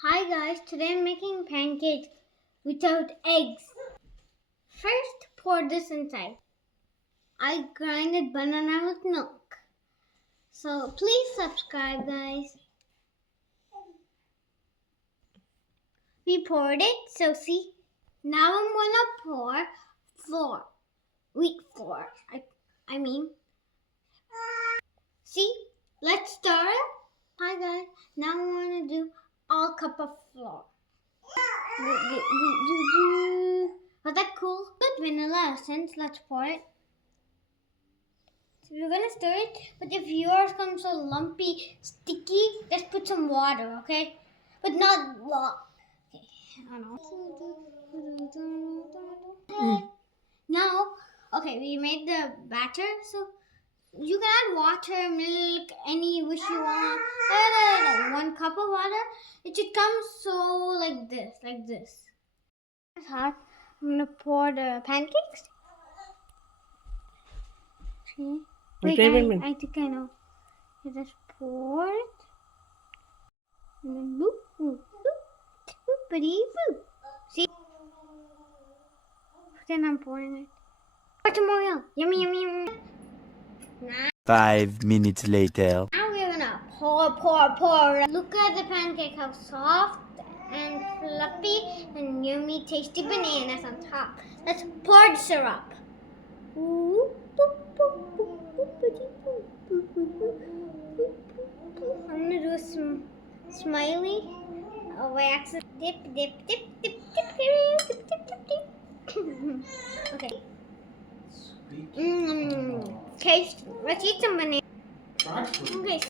Hi guys, today I'm making pancakes without eggs. First, pour this inside. I grinded banana with milk. So please subscribe, guys. We poured it, so see. Now I'm gonna pour flour, wheat flour. I mean, see. Let's start. Hi guys. Now I'm gonna do all cup of flour. Was that cool? Good vanilla essence. Let's pour it. So we're gonna stir it, but if yours comes so lumpy, sticky, just put some water, okay? But not a lot. Okay, I don't know. Now, okay, we made the batter, so you can add water, milk, any wish you want. 1 cup of water. It should come so like this, It's hot. I'm gonna pour the pancakes. See? Wait, I think I know. You just pour it. And then boop, boop, boop, boopity boop. See? Then I'm pouring it. Pour some more milk. Yummy, yummy, yummy. 5 minutes later. Now we're gonna pour. Look at the pancake, how soft and fluffy and yummy, tasty bananas on top. Let's pour the syrup. Ooh, boop, boop, boop, boopity boop, boop, boop, boop, boop, boop. I'm gonna do a smiley. Oh, by accident. Dip, dip, dip, dip, dip, dip, dip, dip, dip. Okay. Taste. Let's eat some banana. Okay,